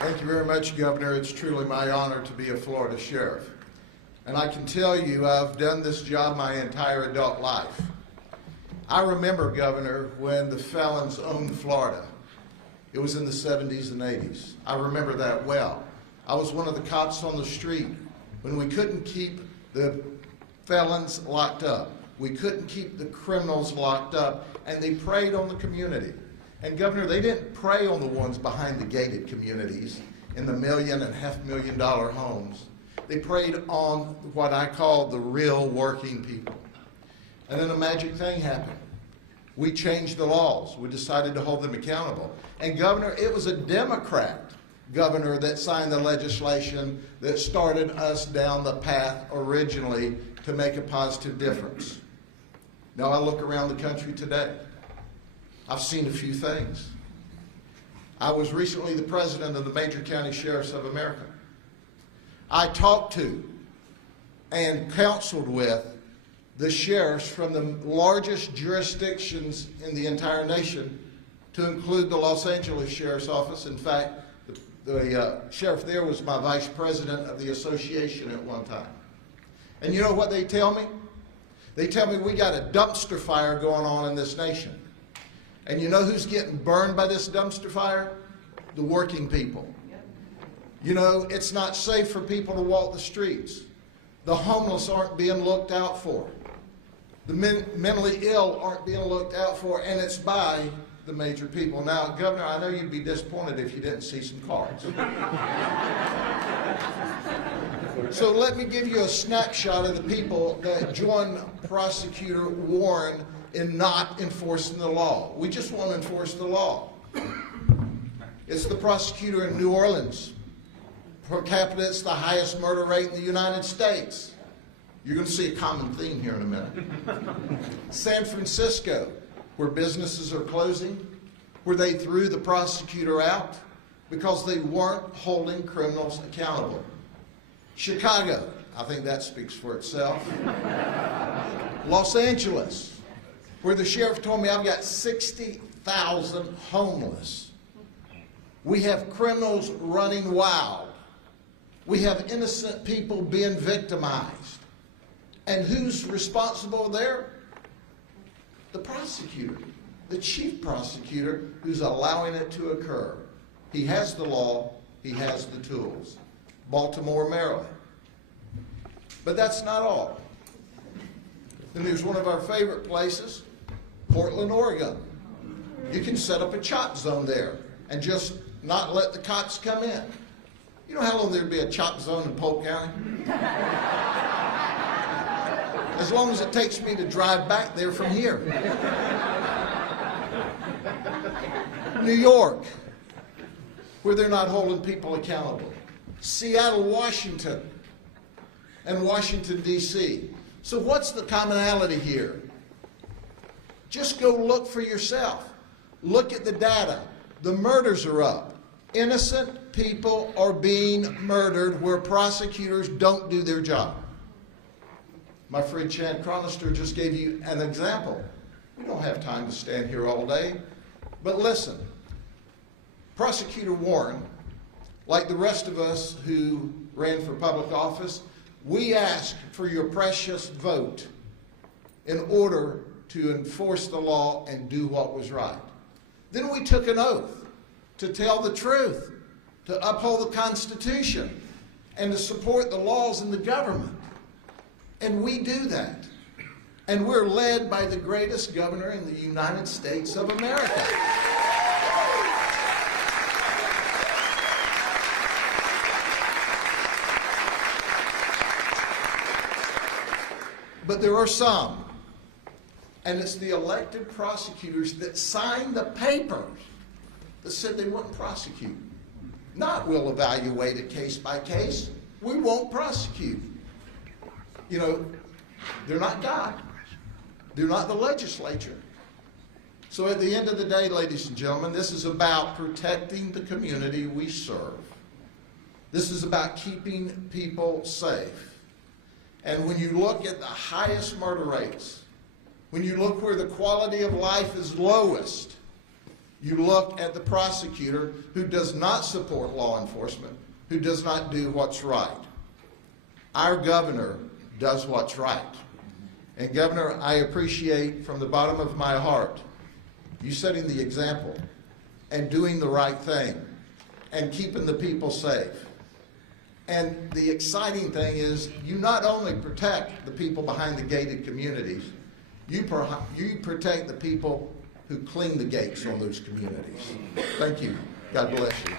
Thank you very much, Governor. It's truly my honor to be a Florida sheriff. And I can tell you, I've done this job my entire adult life. I remember, Governor, when the felons owned Florida. It was in the 70s and 80s. I remember that well. I was one of the cops on the street when we couldn't keep the felons locked up. We couldn't keep the criminals locked up, and they preyed on the community. And Governor, they didn't prey on the ones behind the gated communities in the $1 million and $500,000 homes. They preyed on what I call the real working people. And then a magic thing happened. We changed the laws. We decided to hold them accountable. And Governor, it was a Democrat governor that signed the legislation that started us down the path originally to make a positive difference. Now I look around the country today. I've seen a few things. I was recently the president of the Major County Sheriffs of America. I talked to and counseled with the sheriffs from the largest jurisdictions in the entire nation, to include the Los Angeles Sheriff's Office. In fact, the sheriff there was my vice president of the association at one time. And you know what they tell me? They tell me we got a dumpster fire going on in this nation. And you know who's getting burned by this dumpster fire? The working people. You know, it's not safe for people to walk the streets. The homeless aren't being looked out for. The mentally ill aren't being looked out for, and it's by the major people. Now, Governor, I know you'd be disappointed if you didn't see some cards. So let me give you a snapshot of the people that joined Prosecutor Warren in not enforcing the law. We just want to enforce the law. It's the prosecutor in New Orleans. Per capita, it's the highest murder rate in the United States. You're going to see a common theme here in a minute. San Francisco, where businesses are closing, where they threw the prosecutor out because they weren't holding criminals accountable. Chicago, I think that speaks for itself. Los Angeles, where the sheriff told me I've got 60,000 homeless. We have criminals running wild. We have innocent people being victimized. And who's responsible there? The prosecutor, the chief prosecutor, who's allowing it to occur. He has the law, he has the tools. Baltimore, Maryland. But that's not all. Then there's one of our favorite places, Portland, Oregon. You can set up a chop zone there and just not let the cops come in. You know how long there'd be a chop zone in Polk County? As long as it takes me to drive back there from here. New York, where they're not holding people accountable. Seattle, Washington, and Washington, D.C. So what's the commonality here? Just go look for yourself. Look at the data. The murders are up. Innocent people are being murdered where prosecutors don't do their job. My friend Chad Cronister just gave you an example. We don't have time to stand here all day. But listen, Prosecutor Warren, like the rest of us who ran for public office, we asked for your precious vote in order to enforce the law and do what was right. Then we took an oath to tell the truth, to uphold the Constitution, and to support the laws in the government. And we do that. And we're led by the greatest governor in the United States of America. But there are some, and it's the elected prosecutors that signed the papers that said they wouldn't prosecute. Not we'll evaluate it case by case. We won't prosecute. You know, they're not God. They're not the legislature. So at the end of the day, ladies and gentlemen, this is about protecting the community we serve. This is about keeping people safe. And when you look at the highest murder rates, when you look where the quality of life is lowest, You look at the prosecutor who does not support law enforcement, who does not do what's right. Our governor does what's right. And Governor, I appreciate from the bottom of my heart you setting the example and doing the right thing and keeping the people safe. And the exciting thing is you not only protect the people behind the gated communities, you protect the people who clean the gates on those communities. Thank you. God bless you.